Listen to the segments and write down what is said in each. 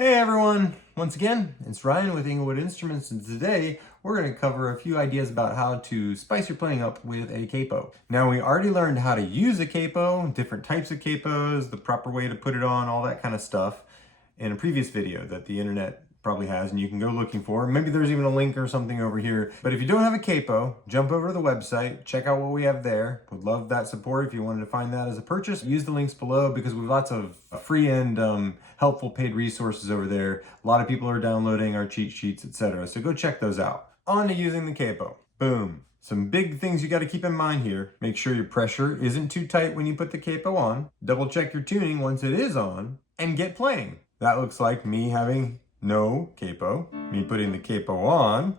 Hey everyone! Once again, it's Ryan with Inglewood Instruments, and today we're going to cover a few ideas about how to spice your playing up with a capo. Now, we already learned how to use a capo, different types of capos, the proper way to put it on, all that kind of stuff in a previous video that the internet probably has and you can go looking for. Maybe there's even a link or something over here. But if you don't have a capo, jump over to the website, check out what we have there. Would love that support if you wanted to find that as a purchase. Use the links below because we have lots of free and helpful paid resources over there. A lot of people are downloading our cheat sheets, etc. So go check those out. On to using the capo. Boom. Some big things you got to keep in mind here. Make sure your pressure isn't too tight when you put the capo on. Double check your tuning once it is on and get playing. That looks like me having no capo, me putting the capo on,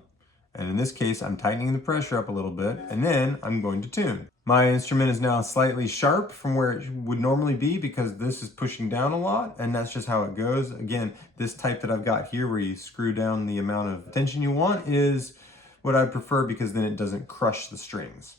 and in this case I'm tightening the pressure up a little bit, and then I'm going to tune. My instrument is now slightly sharp from where it would normally be because this is pushing down a lot, and that's just how it goes. Again, this type that I've got here where you screw down the amount of tension you want is what I prefer because then it doesn't crush the strings.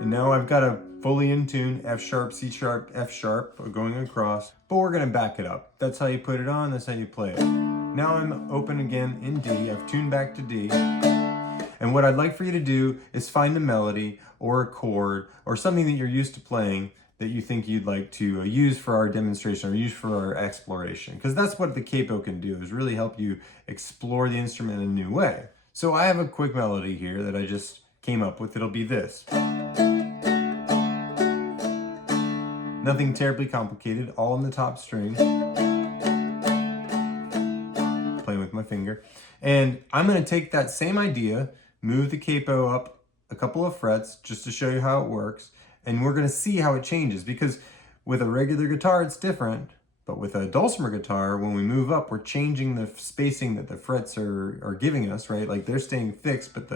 And now I've got a fully in tune F sharp, C sharp, F sharp going across, but we're gonna back it up. That's how you put it on, that's how you play it. Now I'm open again in D, I've tuned back to D. And what I'd like for you to do is find a melody or a chord or something that you're used to playing that you think you'd like to use for our demonstration or use for our exploration. Because that's what the capo can do, is really help you explore the instrument in a new way. So I have a quick melody here that I just came up with. It'll be this. Nothing terribly complicated, all in the top string. Playing with my finger. And I'm going to take that same idea, move the capo up a couple of frets just to show you how it works. And we're going to see how it changes, because with a regular guitar it's different, but with a Dulcimer guitar, when we move up, we're changing the spacing that the frets are giving us, right? Like they're staying fixed, but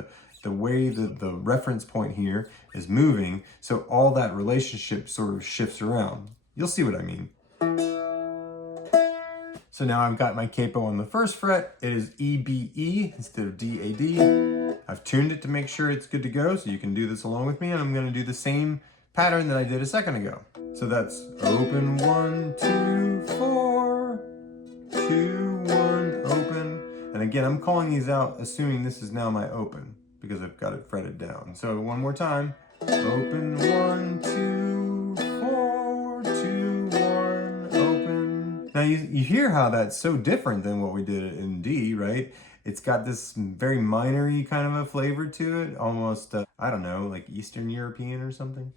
the way that the reference point here is moving, so all that relationship sort of shifts around. You'll see what I mean. So now I've got my capo on the first fret. It is E, B, E instead of D, A, D. I've tuned it to make sure it's good to go, so you can do this along with me, and I'm gonna do the same pattern that I did a second ago. So that's open, 1, 2, 4, 2, 1, open. And again, I'm calling these out assuming this is now my open, because I've got it fretted down. So one more time. Open, 1, 2, 4, 2, 1, open. Now you hear how that's so different than what we did in D, right? It's got this very minor-y kind of a flavor to it, almost, I don't know, like Eastern European or something.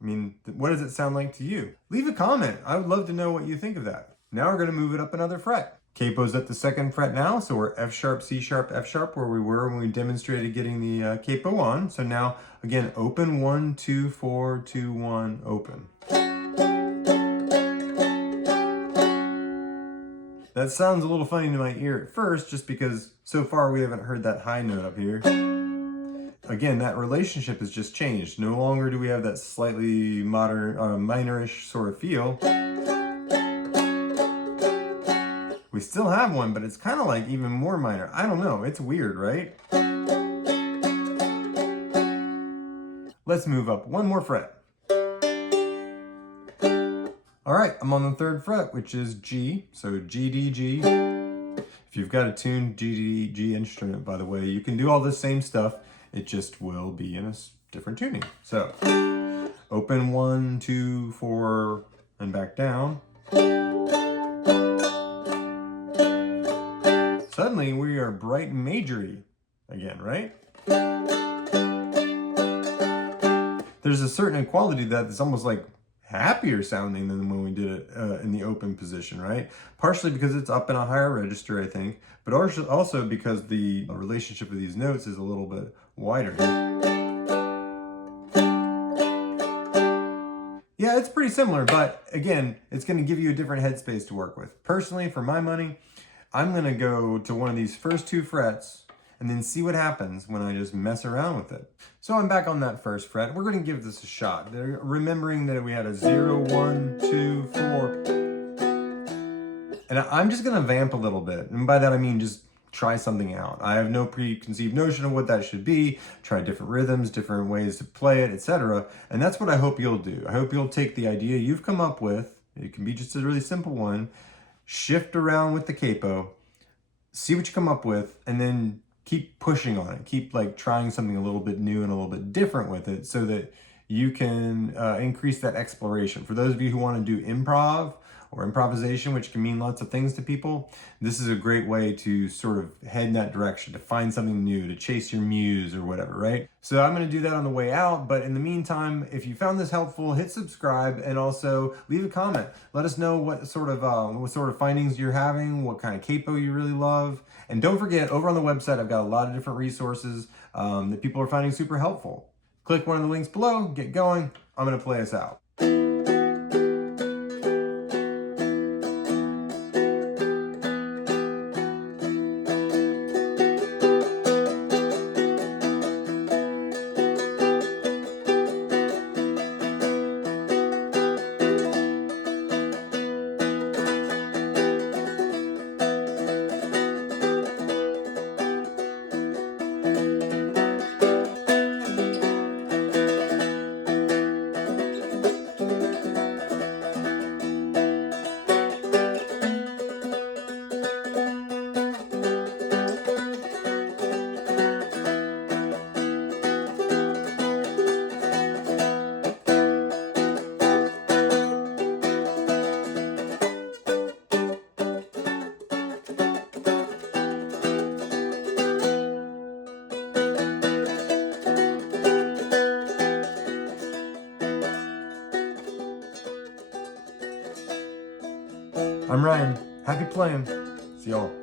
I mean, what does it sound like to you? Leave a comment. I would love to know what you think of that. Now we're going to move it up another fret. Capo's at the second fret now, so we're F sharp, C sharp, F sharp, where we were when we demonstrated getting the capo on. So now, again, open, 1, 2, 4, 2, 1, open. That sounds a little funny to my ear at first, just because so far we haven't heard that high note up here. Again, that relationship has just changed. No longer do we have that slightly modern, minorish sort of feel. We still have one, but it's kind of like even more minor. I don't know, it's weird, right? Let's move up one more fret. All right, I'm on the third fret, which is G, so G, D, G. If you've got a tuned G, D, G instrument, by the way, you can do all this same stuff. It just will be in a different tuning. So, open, 1, 2, 4, and back down. Suddenly, we are bright majory again, right? There's a certain quality to that that's almost like happier sounding than when we did it in the open position, right? Partially because it's up in a higher register, I think, but also because the relationship of these notes is a little bit wider. Yeah, it's pretty similar, but again, it's going to give you a different headspace to work with. Personally, for my money, I'm going to go to one of these first two frets and then see what happens when I just mess around with it. So I'm back on that first fret. We're going to give this a shot. Remembering that we had a 0, 1, 2, 4. And I'm just gonna vamp a little bit. And by that I mean just try something out. I have no preconceived notion of what that should be. Try different rhythms, different ways to play it, etc. And that's what I hope you'll do. I hope you'll take the idea you've come up with, it can be just a really simple one, shift around with the capo, see what you come up with, and then keep pushing on it. Keep like trying something a little bit new and a little bit different with it so that you can increase that exploration. For those of you who want to do improv or improvisation, which can mean lots of things to people, this is a great way to sort of head in that direction, to find something new, to chase your muse or whatever, right? So I'm going to do that on the way out, but in the meantime, if you found this helpful, hit subscribe and also leave a comment. Let us know what sort of findings you're having, what kind of capo you really love. And don't forget, over on the website, I've got a lot of different resources that people are finding super helpful. Click one of the links below, get going. I'm going to play us out. I'm Ryan. Happy playing. See y'all.